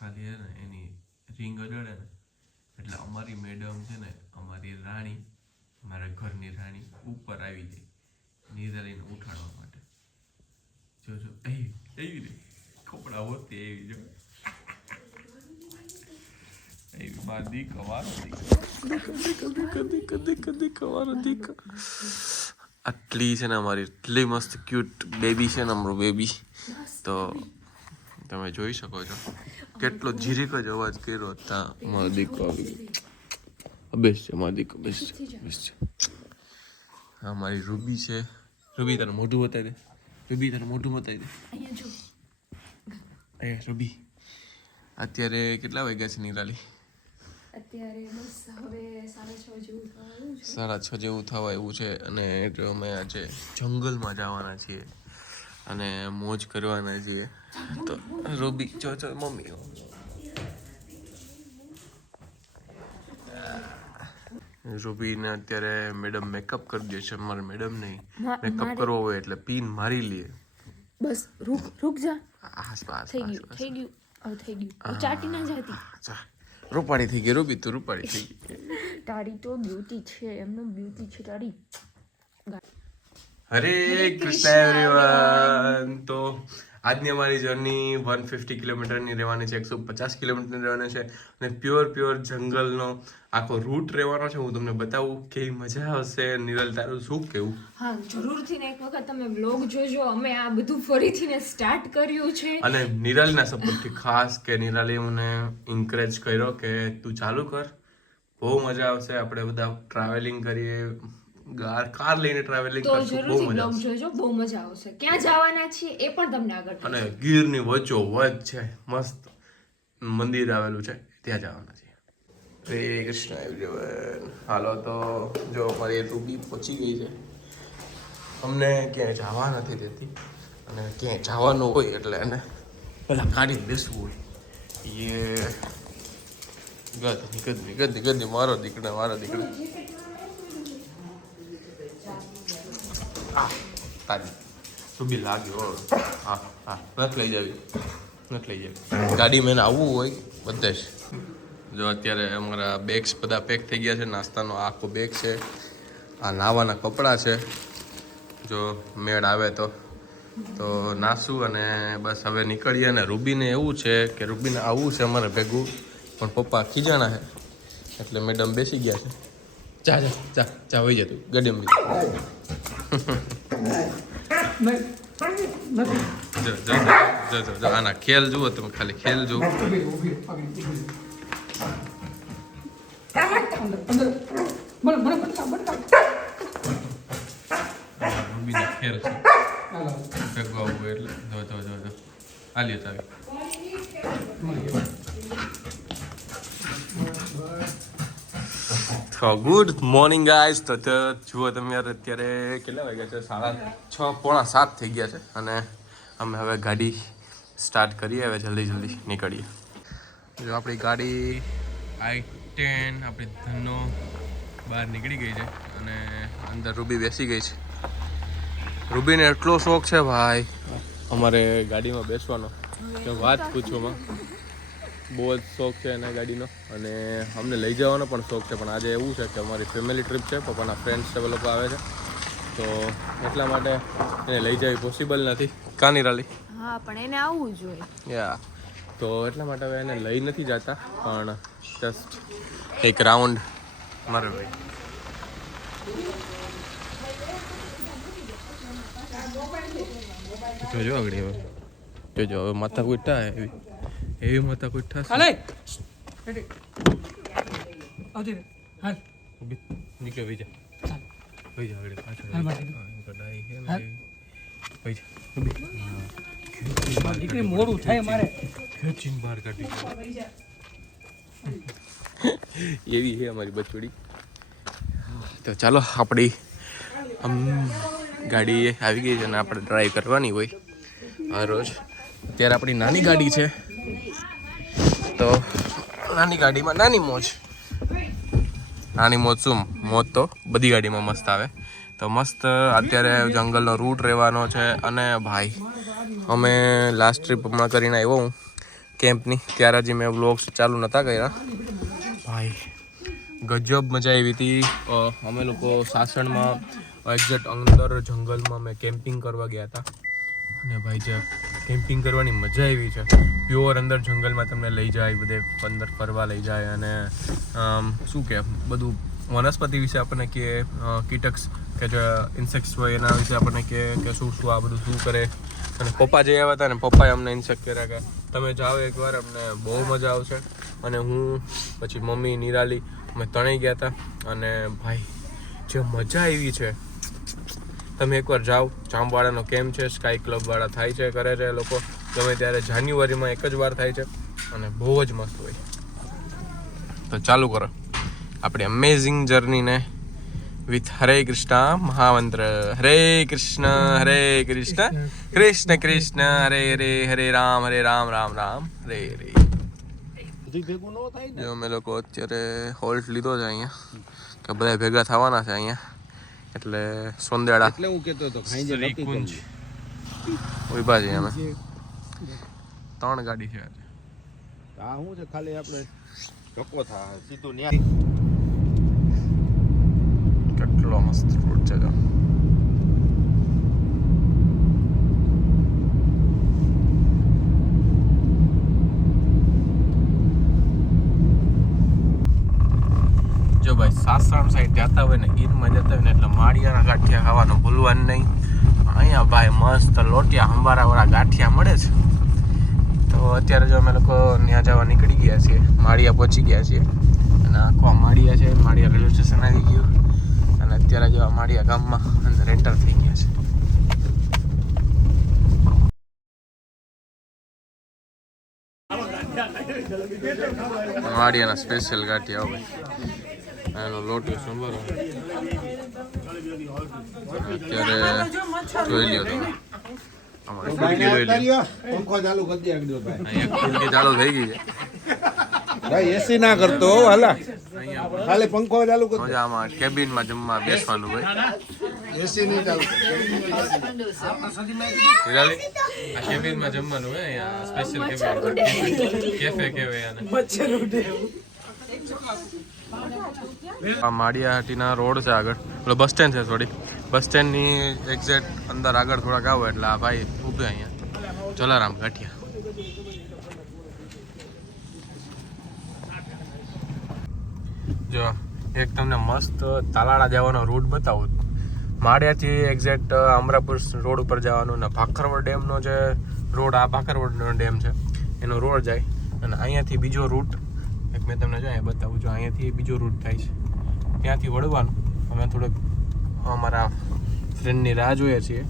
ખાલી હે ને એની રીંગ અડે ને એટલે અમારી મેડમ છે ને અમારી રાણી અમારા ઘરની રાણી ઉપર આવી જાય નિરાલીને ઉઠાડવા માટે. જો એવી રે કપડા હોતી એવી જો એવી માર દીક વારો દીક આટલી છે ને અમારી એટલી મસ્ત ક્યુટ બેબી છે ને અમારું બેબી. તો તમે જોઈ શકો છો કેટલો જીરીક જ અવાજ કર્યો હતા મારો દીકો આવી ગયો. બેસ છે મારો દીકો બેસ છે. હા મારી રૂબી છે. રૂબી તારું મોઢું બતાવી દે. રૂબી તારું મોઢું બતાવી દે. અહીંયા રૂબી અત્યારે કેટલા વાગ્યા છે નિરાલી? અત્યારે બસ હવે 6:30 જેવું થવા આવ્યું છે. 6:30 જેવું થવા એવું છે. અને અમે આજે જંગલમાં જવાના છીએ અને મોજ કરવાના છીએ. તો રૂબી જો મમ્મી રૂબીને અત્યારે મેડમ મેકઅપ કરી દે છે. મારે મેડમ નહીં મેકઅપ કરવો હોય એટલે પીન મારી લે. બસ રૂક જા. આસપાસ થઈ ગયું ચાટી ના જાતી. રૂપાળી થઈ ગઈ રૂબી, તું રૂપાળી થઈ ગઈ. તારી તો બ્યુટી છે, એમનો બ્યુટી છે તારી. હરે કૃષ્ણ એવરીવન. તો આજની અમારી જર્ની 150 કિલોમીટરની રહેવાની છે, 150 કિલોમીટરની રહેવાની છે અને પ્યોર જંગલનો આખો રૂટ રહેવાનો છે. હું તમને બતાવું કેવી મજા આવશે. નિરલ તારું શું કેવું? હા જરૂરથી ને એક વખત તમે વ્લોગ જોજો. અમે આ બધું ફરીથી ને સ્ટાર્ટ કર્યું છે અને નિરલના સપોર્ટથી ખાસ કે નિરાલે મને એન્કરેજ કર્યો કે તું ચાલુ કર, બહુ મજા આવશે. આપણે બધા ટ્રાવેલિંગ કરીએ, કાર લઈને ટ્રાવેલિંગ તો કરશું, બહુ જરૂરથી મજા વ્લોગ આવશે. જોજો, બહુ મજા આવશે. ક્યાં જવાના છીએ એ પણ તમને આગળ અને ગીરની વચ્ચો વચ છે, મસ્ત મંદિર આવેલું છે, ત્યાં જવાના છે. હરે કૃષ્ણ એવરીવન. હાલો તો જો અમારી રૂબી પહોંચી ગઈ છે. અમને ક્યાંય જવા નથી દેતી અને ક્યાંય જવાનું હોય એટલે એને પેલા કાઢીને બેસવું હોય. ગદ મારો દીકરા તારી રૂબી લાગ્યો. હા નથી લઈ જાવી. ગાડીમાં એને આવવું હોય બધે જ. જો અત્યારે અમારા બેગ્સ બધા પેક થઈ ગયા છે. નાસ્તાનો આખો બેગ છે. આ નાવાના કપડાં છે. જો મેળ આવે તો નાસું અને બસ હવે નીકળીએ. અને રૂબીને એવું છે કે રૂબીને આવવું છે અમારે ભેગું, પણ પપ્પા ખીજાણા છે એટલે મેડમ બેસી ગયા છે. જા વહી જા તું ગાડીમાં. જો આના ખેલ જુઓ તમે, ખાલી ખેલ જુઓ. રૂબીનો ખેલ છે ભેગું આવવું એટલે જો આલ્યો ચાવી. Good morning guys. તો જુઓ તમે યાર અત્યારે કેટલા વાગ્યા છે? 6:30 પોણા 7 થઈ ગયા છે અને અમે હવે ગાડી સ્ટાર્ટ કરીએ. હવે જલ્દી નીકળીએ. જો આપણી ગાડી i10 આપણી ધનનો બહાર નીકળી ગઈ છે અને અંદર રૂબી બેસી ગઈ છે. રૂબીને એટલો શોખ છે ભાઈ અમારે ગાડીમાં બેસવાનો કે વાત પૂછોમાં. બહુ જ શોખ છે એના ગાડીનો અને અમને લઈ જવાનો પણ શોખ છે. પણ આજે એવું છે કે અમારી ફેમિલી ટ્રીપ છે, પપ્પાના ફ્રેન્ડ્સ લોકો આવે છે, તો એટલા માટે એને લઈ જવી પોસિબલ નથી. કાની રાલી? હા પણ એને આવવું જોઈએ. યા તો એટલા માટે હવે એને લઈ નથી જતા, પણ જસ્ટ એક રાઉન્ડ મારે ભાઈ. જોજો આગળ હવે માથા કુટા એવી માથા કુટા નીકળ વહી જા આગળ પાછળ મોડું થાય મારે ખેંચીને બહાર કાઢી એવી છે અમારી બચોડી. તો ચાલો આપણી ગાડી આવી ગઈ છે અને આપણે ડ્રાઈવ કરવાની હોય આ રોજ. અત્યારે આપણી નાની ગાડી છે તો નાની ગાડીમાં નાની મોજ શું મોજ તો બધી ગાડીમાં મસ્ત આવે. તો મસ્ત અત્યારે જંગલનો રૂટ રહેવાનો છે. અને ભાઈ અમે લાસ્ટ ટ્રીપ હમણાં કરીને આવ્યો હું કેમ્પની, ત્યારે હજી મેં વ્લોગ્સ ચાલુ નહોતા કર્યા. ભાઈ ગજબ મજા આવી હતી. અમે લોકો સાસણમાં એક્ઝેક્ટ અંદર જંગલમાં મેં કેમ્પિંગ કરવા ગયા હતા. અને ભાઈ જે કેમ્પિંગ કરવાની મજા આવી છે, પ્યોર અંદર જંગલમાં તમને લઈ જાય, બધે અંદર ફરવા લઈ જાય. અને શું કે બધું વનસ્પતિ વિશે આપણને કે કીટક્સ કે જે ઇન્સેક્ટ્સ હોય એના વિશે આપણને કે શું શું આ બધું શું કરે. અને પપ્પા જે આવ્યા હતા ને પપ્પાએ અમને ઇન્સેક્ટ કર્યા કે તમે જાઓ એકવાર, અમને બહુ મજા આવશે. અને હું પછી મમ્મી નિરાલી અમે ત્રણેય ગયા હતા. અને ભાઈ જે મજા આવી છે, તમે એકવાર જાઓ. જામવાળાનો કેમ્પ છે, સ્કાય ક્લબવાળા થાય છે, કરે છે લોકો ગમે ત્યારે. જાન્યુઆરીમાં એક જ વાર થાય છે અને બહુ જ મસ્ત હોય. તો ચાલુ કરો આપણી અમેઝિંગ જર્નીને વિથ હરે કૃષ્ણ મહામંત્ર. હરે કૃષ્ણ કૃષ્ણ કૃષ્ણ હરે હરે, હરે રામ રામ રામ હરે હરે. જો અમે લોકો અત્યારે હોલ્ટ લીધો છે અહીંયા કે બધા ભેગા થવાના છે અહીંયા. એટલે સોંદેડા એટલે હું કહેતો હતો શ્રીકુંજ ઉભા છીએ અમે. 3 ગાડી છે આજે. આ શું છે ખાલી આપણે ધક્કો થાય સીધું ન્યા. કેટલો મસ્ત રોડ છે. જો જો ભાઈ સાસણ સાઈડ જતા હોય ને, ગીરમાં જતા હોય ને, એટલે માળિયાના ગાંઠિયા ખાવાનું ભૂલવાનું નહીં. અહીંયા ભાઈ મસ્ત લોટિયા હંબારાવાળા ગાંઠિયા મળે છે. તો અત્યારે જો અમે લોકો ત્યાં જવા નીકળી ગયા છીએ, માળિયા પહોંચી ગયા છીએ. અને આખો માળિયા છે, માળિયા રેલવે સ્ટેશન આવી ગયું. અને અત્યારે જો માળિયા ગામમાં અંદર એન્ટર થઈ ગયા છે. માળિયાના સ્પેશિયલ ગાંઠિયા ભાઈ. એનો લોટો સંભારો અત્યારે જોઈ લ્યો તમે. પંખો ચાલુ કરી દે આગળ ભાઈ. અહીંયા કુંડી ચાલુ થઈ ગઈ છે ભાઈ. એસી ના કરતો હાલા, ખાલી પંખો ચાલુ કરી દે. આમાં કેબિનમાં જમવા બેસવાનું ભાઈ. એસી નહીં ચાલુ. હિરાલી આ કેબિનમાં જમવાનું હોય. અહીંયા સ્પેશિયલ કેબિન કેફે કહેવાય આને. આ માળિયાહાટીના રોડ છે આગળ. પેલો બસ સ્ટેન્ડ છે, થોડી બસ સ્ટેન્ડની એક્ઝેક્ટ અંદર આગળ થોડાક આવો એટલે આ ભાઈ ઊભે અહીંયા જલારામ ગાંઠિયા. જો એક તમને મસ્ત તાલાળા જવાનો રૂટ બતાવું. માળિયાથી એક્ઝેક્ટ અમરાપુર રોડ ઉપર જવાનું ને ભાખરવડ ડેમનો જે રોડ, આ ભાખરવડનો ડેમ છે એનો રોડ જાય. અને અહીંયાથી બીજો રૂટ એક મેં તમને જો અહીંયા બતાવું છું. અહીંયાથી બીજો રૂટ થાય છે, ત્યાંથી વળવાનું. અમે થોડુંક અમારા ફ્રેન્ડની રાહ જોઈએ છીએ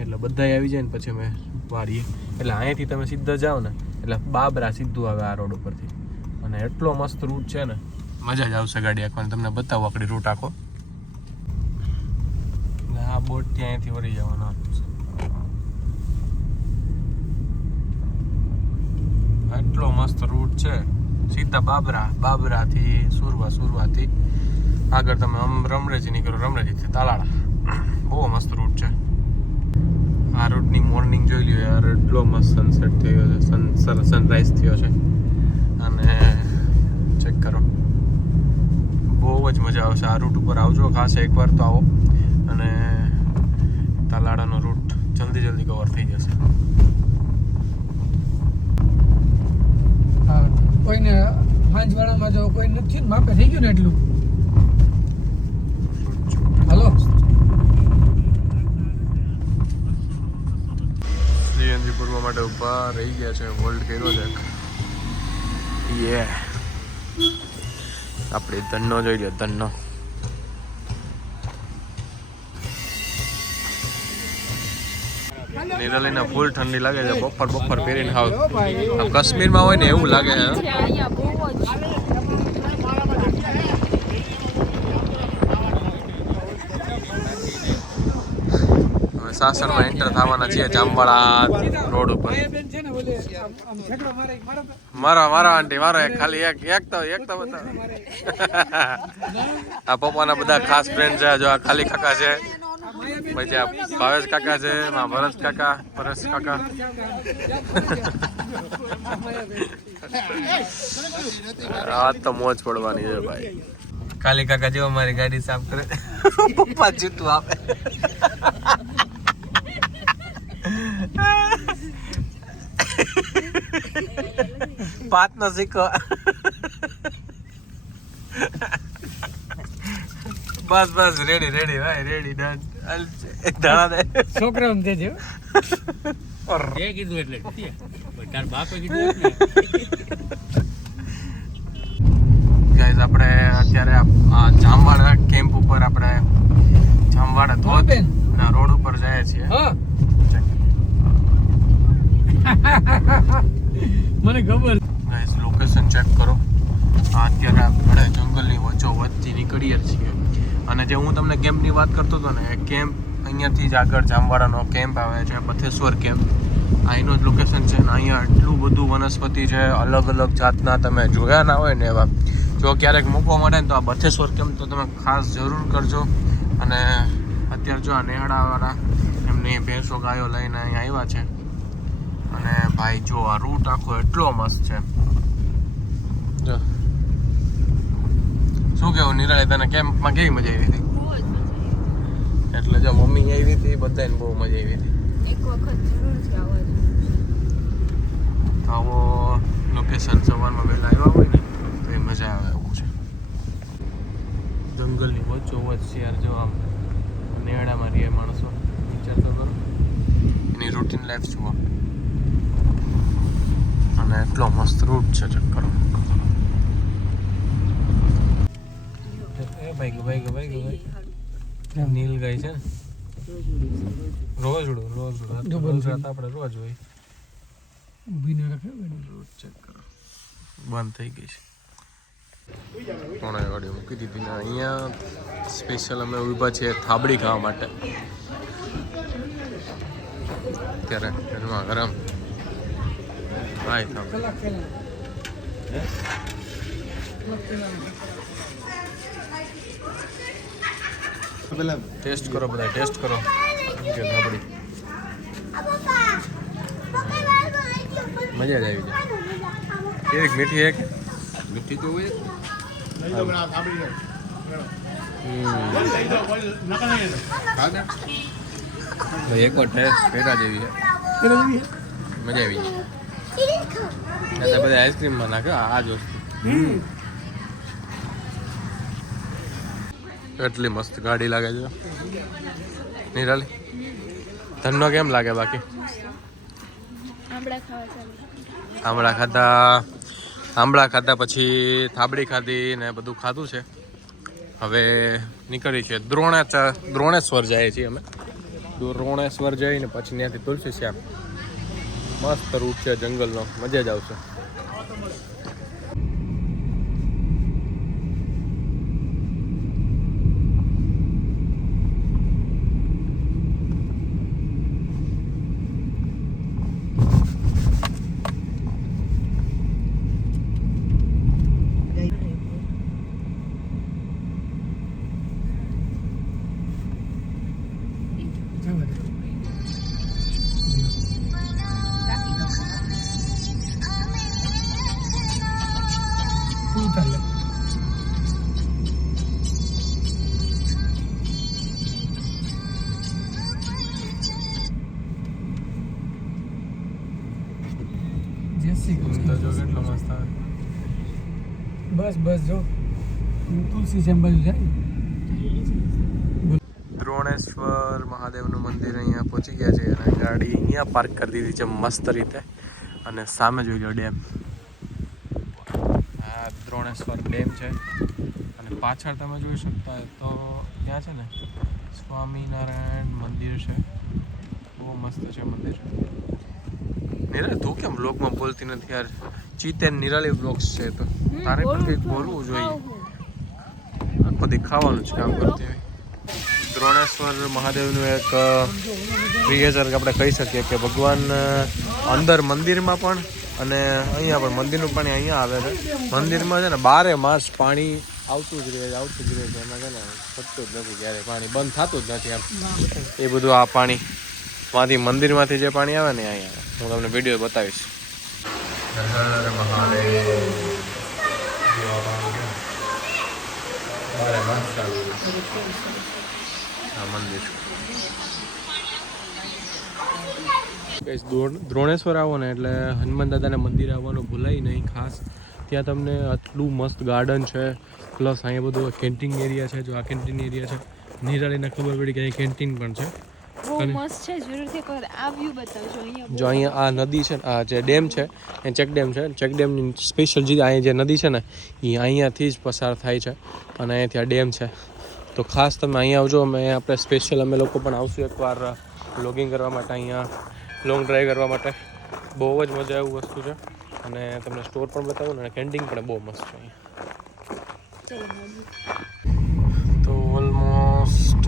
એટલે બધાય આવી જાય ને પછી અમે વાળીએ. એટલે અહીંયાથી તમે સીધા જાઓ ને એટલે બાબરા સીધું આવે આ રોડ ઉપરથી. અને એટલો મસ્ત રૂટ છે ને, મજા જ આવશે ગાડી આખવાની. તમને બતાવું આખડી રૂટ આખો. આ બોટ ત્યાંથી વળી જવાનો એટલો મસ્ત રૂટ છે. સીધા બાબરાથી સુરવાથી આગળ તમે રમરેજી નીકળો, રમરેજીથી તાલાળા. બહુ મસ્ત રૂટ છે. આ રૂટની મોર્નિંગ જોઈ લ્યો યાર, એટલો મસ્ત સનસેટ થયો છે, સનરાઈઝ થયો છે. અને ચેક કરો, બહુ જ મજા આવશે. આ રૂટ ઉપર આવજો ખાસ એકવાર તો આવો. અને તાલાળાનો રૂટ જલ્દી કવર થઈ જશે. કોઈને હાંજવાળામાં જો કોઈ નથી ને માપે થઈ ગયું ને એટલું. હાલો સીએનજી પૂરવા માટે ઊભા રહી ગયા છે. હોલ્ડ કર્યો છે. આપણે ધનનો જોઈ લો, ધનનો. નિરાલીને ફૂલ ઠંડી લાગે છે. બફર પહેરીને હાવ કાશ્મીરમાં હોય ને એવું લાગે છે. અહીંયા બહુ જ હવે સાસણમાં એન્ટર થવાના છીએ જામવાળા રોડ ઉપર. મારા આંટી મારો ખાલી એક તો બતાવો. આ પપ્પાના બધા ખાસ ફ્રેન્ડ છે. જો આ ખાલી કાકા છે, પછી આ ભાવેશ કાકા છે, માં ભરત કાકા, પરેશ કાકા. આ તો મોજ પડવાની છે ભાઈ. કાલી કાકા જેવો મારી ગાડી સાફ કરે, પપ્પા જૂઠું આપે. પાત ન શીખો. બસ બસ રેડી રેડી ભાઈ રેડી ડન. ધાણા દે છોકરાઓને દેજો. કીધું એટલે તાર બાપે કીધું એટલે ગાઈઝ આપણે અત્યારે આ જામવાડા કેમ્પ ઉપર આપણે જામવાડા ધોધ ના રોડ ઉપર જઈએ છીએ. હા મને ખબર. ગાઈઝ લોકેશન ચેક કરો. અત્યારે આપણે જંગલની વચ્ચો વચ્ચે નીકળીએ છીએ અને જે હું તમને કેમ્પની વાત કરતો હતો ને એ કેમ્પ અહીંયાથી જ આગળ જામવાડાનો કેમ્પ આવે છે, બથેશ્વર કેમ્પ. અહીંનો જ લોકેશન છે ને અહીંયા એટલું બધું વનસ્પતિ છે, અલગ અલગ જાતના તમે જોયા ના હોય ને એવા. જો ક્યારેક મૂકવા મળે ને તો આ બથેશ્વર કેમ્પ તો તમે ખાસ જરૂર કરજો. અને અત્યારે જો આ નેહડાવાળા એમની ભેંસો ગાયો લઈને અહીંયા આવ્યા છે. અને ભાઈ જો આ રૂટ આખો એટલો મસ્ત છે. જો શું કેવું નિરાળે, તને કેમ્પમાં કેવી મજા આવી હતી? એટલે જો મમ્મી આવી હતી, બધાને બહુ મજા આવી હતી. એક વખત જરૂર જ આવવા આવો લોકેશન સવારમાં વહેલા આવ્યા હોય ને તો એ મજા આવે એવું છે. જંગલની વચ્ચો વચ્ચ યાર જો આમ નેહડામાં રહે માણસો. વિચાર તો કરો એની રૂટીન લાઈફ જુઓ. અને એટલો મસ્ત રૂટ છે ચક્કર. ભાઈ નીલ ગાય છે ને રોજ આપણે રોજ હોય. ઊભી ન રાખે રૂટ ચેક કરો, બંધ થઈ ગઈ છે. કોણે ગાડી મૂકી દીધી ને અહીંયા સ્પેશિયલ અમે ઊભા છીએ થાબડી ખાવા માટે. અત્યારે ગરમા ગરમ ભાઈ થાબડી. ટેસ્ટ કરો બધા, ટેસ્ટ કરો. કે થાબડી મજા જ આવી જાય. કેવી મીઠી એક મીઠી તો હોય એકવાર ટેસ્ટ કર્યા જેવી છે, મજા આવી જાય. બધા આઈસ્ક્રીમમાં નાખે આ જ વસ્તુ. એટલી મસ્ત ગાડી લાગે છે નિરાલી. ધનનો કેમ લાગે? બાકી આંબળા ખાધા પછી થાબડી ખાધી ને બધું ખાધું છે. હવે નીકળી છે દ્રોણેશ્વર જઈએ છીએ અમે. દ્રોણેશ્વર જઈને પછી ત્યાંથી તુલસી શ્યામ. મસ્ત રૂટ છે જંગલનો, મજા જ આવશે. બસ બસ જો તુલસી શ્યામ બાજુ જાય. દ્રોણેશ્વર મહાદેવનું મંદિર અહીંયા પહોંચી ગયા છે અને ગાડી અહીંયા પાર્ક કરી દીધી છે મસ્ત રીતે. અને સામે જોઈ લો ડેમ. આ દ્રોણેશ્વર ડેમ છે અને પાછળ તમે જોઈ શકતા હોય તો ત્યાં છે ને સ્વામિનારાયણ મંદિર છે. બહુ મસ્ત છે મંદિર. નિરાલી તું કેમ બ્લોગમાં બોલતી નથી યાર? ચીતેન નિરાલી બ્લોગ્સ છે તો તારે પણ કંઈક બોલવું જોઈએ. આખો દેખાવાનું જ કામ કરતી હોય. દ્રોણેશ્વર મહાદેવનું એક ક્રિએચર આપણે કહી શકીએ કે ભગવાન અંદર મંદિરમાં પણ અને અહીંયા પણ મંદિરનું પાણી અહીંયા આવે છે. મંદિરમાં છે ને 12 માસ પાણી આવતું જ રહે છે એમાં છે ને થતું જ નથી ક્યારે પાણી બંધ થતું જ નથી એમ એ બધું આ પાણી માંથી મંદિરમાંથી જે પાણી આવે ને અહીંયા હું તમને વિડીયો બતાવીશ મંદિર દ્રોણેશ્વર આવો ને એટલે હનુમાન દાદાના મંદિર આવવાનું ભૂલાય નહીં ખાસ ત્યાં તમને આટલું મસ્ત ગાર્ડન છે પ્લસ અહીંયા બધું કેન્ટીન એરિયા છે જો આ કેન્ટીન એરિયા છે નિરાળીને ખબર પડી કે અહીં કેન્ટીન પણ છે બહુ મસ્ત છે જરૂરથી એકવાર આ વ્યૂ બતાવજો અહીંયા જો અહીંયા આ નદી છે આ જે ડેમ છે એ ચેક ડેમ છે ચેક ડેમની સ્પેશિયલ જે અહીંયા જે નદી છે ને એ અહીંયાથી જ પસાર થાય છે અને અહીંયાથી આ ડેમ છે તો ખાસ તમે અહીંયા આવજો આપણે સ્પેશિયલ અમે લોકો પણ આવશું એકવાર વ્લોગિંગ કરવા માટે અહીંયા લોંગ ડ્રાઈવ કરવા માટે બહુ જ મજા એવું વસ્તુ છે અને તમને સ્ટોર પણ બતાવું અને કેન્ટીન પણ બહુ મસ્ત છે અહીંયા તો ઓલમોસ્ટ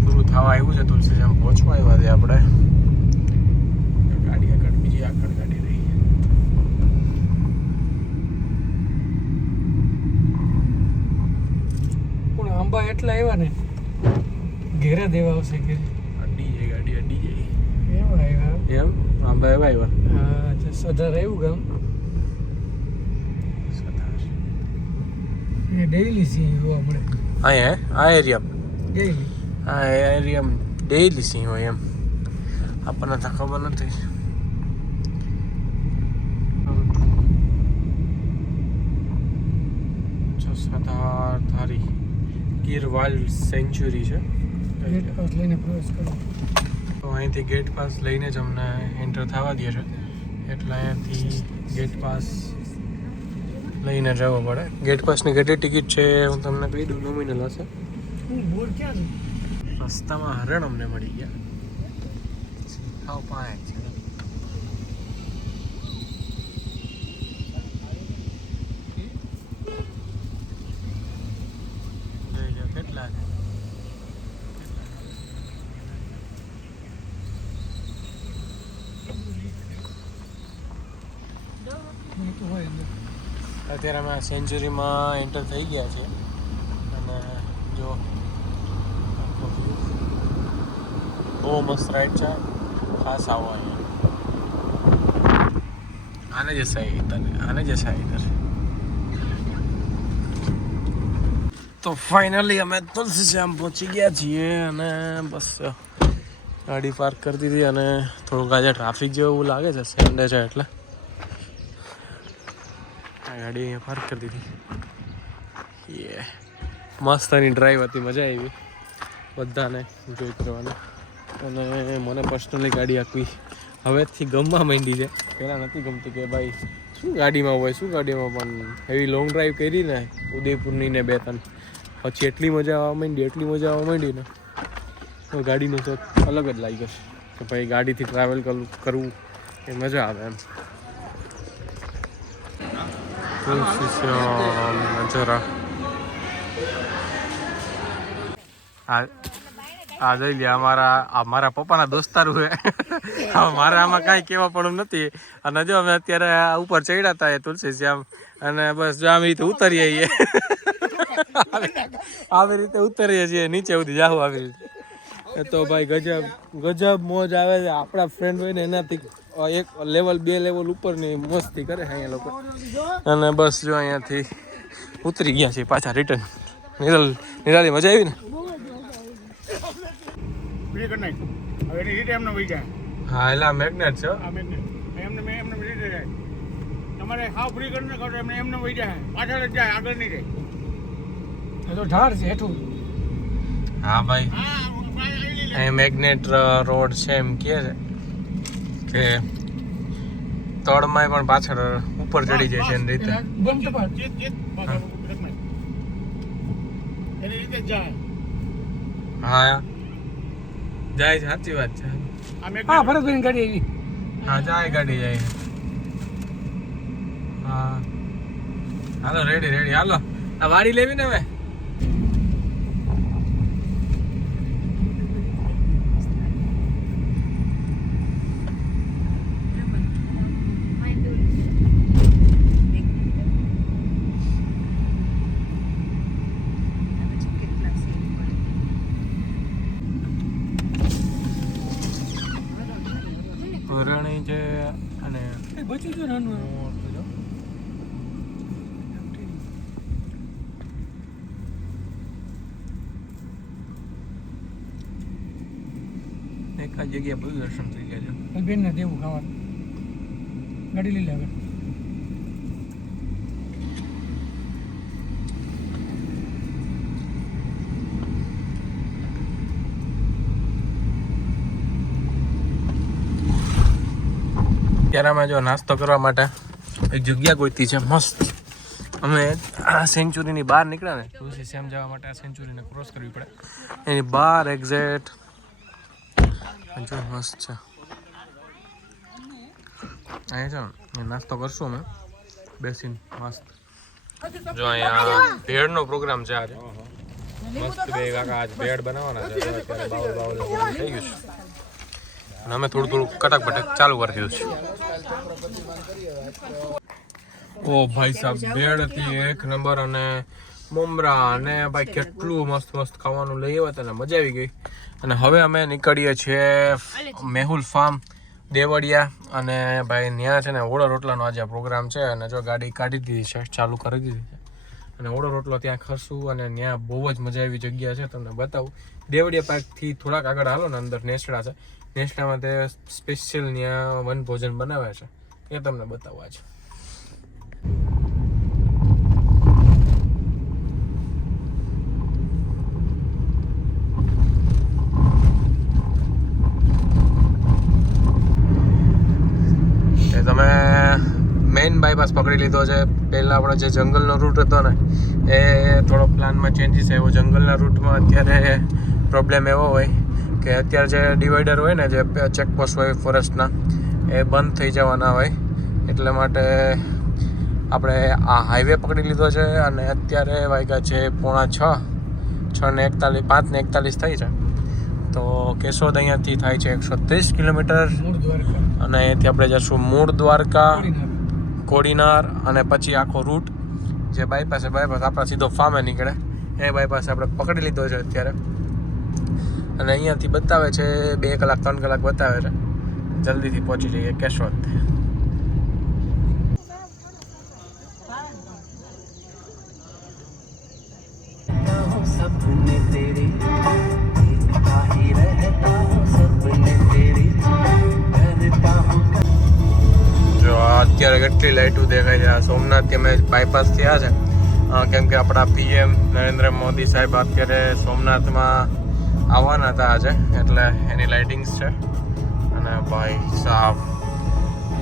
પૂરું થવા આવ્યું છે તુલસીધામ પહોંચવા આવ્યા છે આપણે ગાડી આગળ બીજી આગળ ગાડી રહી પણ આંબા એટલા આવ્યા ને ઘેરે દેવા આવશે ઘેરે અડી જાય ગાડી અડી જાય એવા આવ્યા એમ આંબા એવા આવ્યા હા જે સધા રહ્યું ગામ એ ડેઈલી સિંહ જોવા મળે અહીંયા આ એરિયા ડેઈલી આ એરિયા ડેઈલી સિંહ હોય એમ આપણને તો ખબર નથી ધારી ગીર વાઇલ્ડ સેન્ચ્યુરી છે ગેટ પાસ લઈને પ્રવેશ કરો તો અહીંથી ગેટ પાસ લઈને જ અમને એન્ટર થવા દે છે એટલે અહીંયાથી ગેટ પાસ લઈને જવો પડે ગેટ પાસની કેટલી ટિકિટ છે હું તમને કહી દઉં નોમિનલ હશે બોર્ડ ક્યાં છે રસ્તામાં હરણ અમને મળી ગયા સાવ પાસે છે કેટલા છે તો હોય અંદર અત્યારે અમે સેન્ચુરીમાં એન્ટર થઈ ગયા છે અને જો બહુ મસ્ત રાઈડ છે ખાસ આવો અહીંયા આને જैसा इधर તો ફાઇનલી અમે તુલસીશ્યામ પહોંચી ગયા છીએ અને બસ ગાડી પાર્ક કરી દીધી અને થોડુંક આજે ટ્રાફિક જેવું લાગે છે સન્ડે છે એટલે ગાડી અહીંયા પાર્ક કરી દીધી યે મસ્ત એની ડ્રાઈવ હતી મજા આવી બધાને એન્જોય કરવાની અને મને પર્સનલી ગાડી આપવી હવેથી ગમવા માંડી છે પહેલાં નથી ગમતું કે ભાઈ શું ગાડીમાં પણ એવી લોંગ ડ્રાઈવ કરી ને ઉદયપુરની ને 2-3 પછી એટલી મજા આવવા માંડી ને તો ગાડીનો તો અલગ જ લાગી ગયો કે ભાઈ ગાડીથી ટ્રાવેલ કરવું એ મજા આવે એમ જરા આ જોઈ લે અમારા પપ્પાના દોસ્તારું છે મારે આમાં કાંઈ કહેવા પણ નથી અને જો અમે અત્યારે ઉપર ચડ્યા હતા એ તુલસીશ્યામ અને બસ જો આવી રીતે ઉતરીએ છીએ નીચે સુધી જાવું આવી રીતે તો ભાઈ ગજબ મોજ આવે છે આપણા ફ્રેન્ડ હોય ને એનાથી એક લેવલ 2 લેવલ ઉપરની મસ્તી કરે છે અહીંયા લોકો અને બસ જો અહીંયાથી ઉતરી ગયા છે પાછા રિટર્ન નિરાલી મજા આવી ને હા એટલે મેગ્નેટ છે તમારે હાવ ફ્રી કરીને કરો એમને વહી જાય પાછળ જ જાય આગળ નહીં જાય એ તો ઢાળ છે હેઠું હા ભાઈ અહીં મેગ્નેટ રોડ છે એમ કહે છે કે તળમાં પણ પાછળ ઉપર ચડી જાય છે એની રીતે બંધ પાડ એની રીતે જાય હા જાય છે સાચી વાત છે હા ભરતભાઈ ગાડી આવી હા જાય ગાડી જાય હા હાલો રેડી હાલો આ વાડી લેવી ને હવે જો નાનું એક આ જગ્યાએ બધું દર્શન થઈ ગયા છે. બેન ને દેવું ખાવાનું ગાડી લઈ લે હવે. ત્યારે અમે જો નાસ્તો કરવા માટે એક જગ્યા ગોતી છે મસ્ત. અમે આ સેન્ચુરીની બહાર નીકળ્યા ને તુલસી શ્યામ જવા માટે આ સેન્ચુરીને ક્રોસ કરવી પડે. એની બહાર એક્ઝેક્ટ જો મસ્ત છે અહીંયા છે ને નાસ્તો કરશું અમે બેસીને મસ્ત. જો અહીંયા ભેળનો પ્રોગ્રામ છે આજે મસ્ત. બે કાકા આજ ભેળ બનાવવાના છે. અત્યારે બાઉલ બાઉલ થઈ ગયું છે અને અમે થોડું થોડું કટક બટક ચાલુ કરી દીધું છે. ઓ ભાઈ સાહેબ ભેળ હતી એક નંબર અને મમરા અને ભાઈ કેટલું મસ્ત મસ્ત ખાવાનું લઈ આવ્યા હતા ને મજા આવી ગઈ. અને હવે અમે નીકળીએ છીએ મેહુલ ફાર્મ દેવળિયા અને ભાઈ ત્યાં છે ને ઓળો રોટલાનો આજે પ્રોગ્રામ છે. અને જો ગાડી કાઢી દીધી છે, ચાલુ કરી દીધી છે અને ઓળો રોટલો ત્યાં ખરશું અને ત્યાં બહુ જ મજા આવી જગ્યા છે. તમને બતાવું દેવળિયા પાર્કથી થોડાક આગળ હાલો ને અંદર નેસડા છે. નેસડામાં તે સ્પેશિયલ ત્યાં વન ભોજન બનાવે છે એ તમને બતાવવા છે. તમે મેઇન બાયપાસ પકડી લીધો છે. પહેલાં આપણો જે જંગલનો રૂટ હતો ને એ થોડો પ્લાનમાં ચેન્જીસ આવ્યો. જંગલના રૂટમાં અત્યારે પ્રોબ્લેમ એવો હોય કે અત્યારે જે ડિવાઈડર હોય ને જે ચેકપોસ્ટ હોય ફોરેસ્ટના એ બંધ થઈ જવાના હોય. એટલે માટે આપણે આ હાઈવે પકડી લીધો છે અને અત્યારે વાગ્યા છે 5:45 5:41 થઈ છે. તો કેશોદ અહીંયાથી થાય છે 130 કિલોમીટર અને અહીંયાથી આપણે જઈશું મૂળ દ્વારકા, કોડીનાર અને પછી આખો રૂટ જે બાયપાસ આપણા સીધો ફાર્મે નીકળે એ બાયપાસ આપણે પકડી લીધો છે અત્યારે. અને અહીંયાથી બતાવે છે 2 કલાક 3 કલાક બતાવે છે. જલ્દીથી પહોંચી જઈએ કેશોદ. જો અત્યારે કેટલી લાઇટો દેખાય છે. સોમનાથથી અમે બાયપાસ થયા છે કેમ કે આપણા પીએમ નરેન્દ્ર મોદી સાહેબ અત્યારે સોમનાથમાં આવવાના હતા આજે એટલે એની લાઇટિંગ્સ છે. અને ભાઈ સાહેબ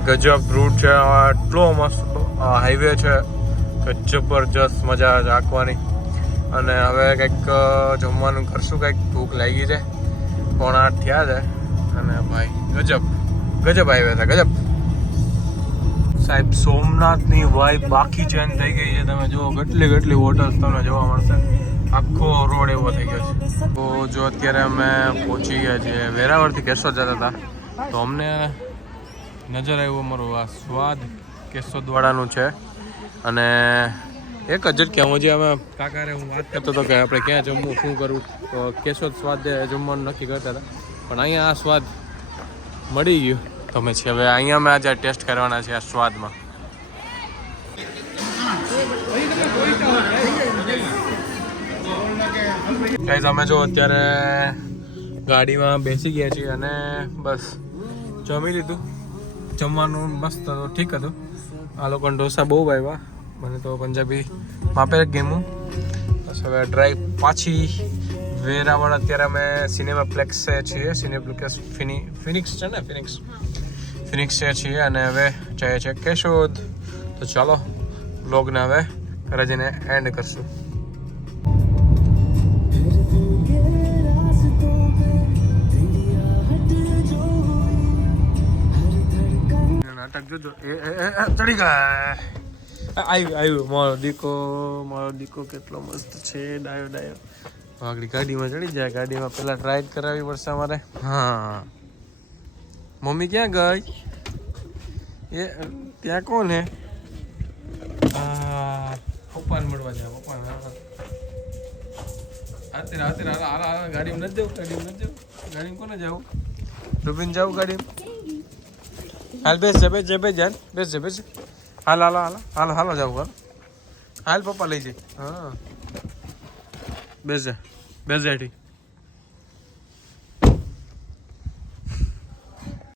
ગજબ રૂટ છે. એટલો મસ્ત હાઈવે છે કે જબરજસ્ત મજા આવે છે આંકવાની. અને હવે કંઈક જમવાનું કરશું. કંઈક ભૂખ લાગી છે. 7:45 થયા છે અને ભાઈ ગજબ હાઈવે છે ગજબ. સાહેબ સોમનાથની વાઇબ બાકી ચેન્જ થઈ ગઈ છે. તમે જુઓ કેટલી હોટલ્સ તમને જોવા મળશે. આખો રોડ એવો થઈ ગયો છે. તો જો અત્યારે અમે પહોંચી ગયા છીએ વેરાવળથી કેશોદ જતા હતા તો અમને નજર આવ્યું અમારું આ સ્વાદ કેશોદવાળાનું છે. અને એક જ ઝટક્યા હું જે અમે કાકારે હું વાત કરતો હતો કે આપણે ક્યાં જમવું શું કરવું તો કેશોદ સ્વાદ જમવાનું નક્કી કરતા હતા પણ અહીંયા આ સ્વાદ મળી ગયું તમે છે. હવે અહીંયા અમે આજે ટેસ્ટ કરવાના છે આ સ્વાદમાં. ગાઈઝ અમે જો અત્યારે ગાડીમાં બેસી ગયા છીએ અને બસ જમી લીધું. જમવાનું મસ્ત હતું, ઠીક હતું. આ લોકોને ઢોસા બહુ ભાવ્યા. મને તો પંજાબી માપે જ ગમ્યું. બસ હવે ડ્રાઈવ પાછી વેરાવળ. અત્યારે અમે સિનેમાપ્લેક્સ છીએ. સિનેપ્લેક્સ ફિનિક્સ છે ને ફિનિક્સ છીએ અને હવે જઈએ છીએ કેશોદ. તો ચાલો વ્લોગને હવે ઘરે જઈને એન્ડ કરશું. નાટક જોજો ચડી ગયા. આવ્યું મારો દીકો કેટલો મસ્ત છે. ડાયો આગળ ગાડીમાં ચડી જાય. ગાડીમાં પેલા રાઈડ કરાવવી પડશે અમારે. હા મમ્મી ક્યાં ગઈ? એ ત્યાં કોણ હે? પપ્પાને મળવા જાય. પપ્પાને અત્યારે ગાડીમાં નથી જવું. ગાડીમાં કોને જવું? રૂબીન જાવ ગાડીમાં? હાલ બેસ જાન બેસ હાલ જાવ હાલ પપ્પા લઈ જાય હા બેસ જા હેઠી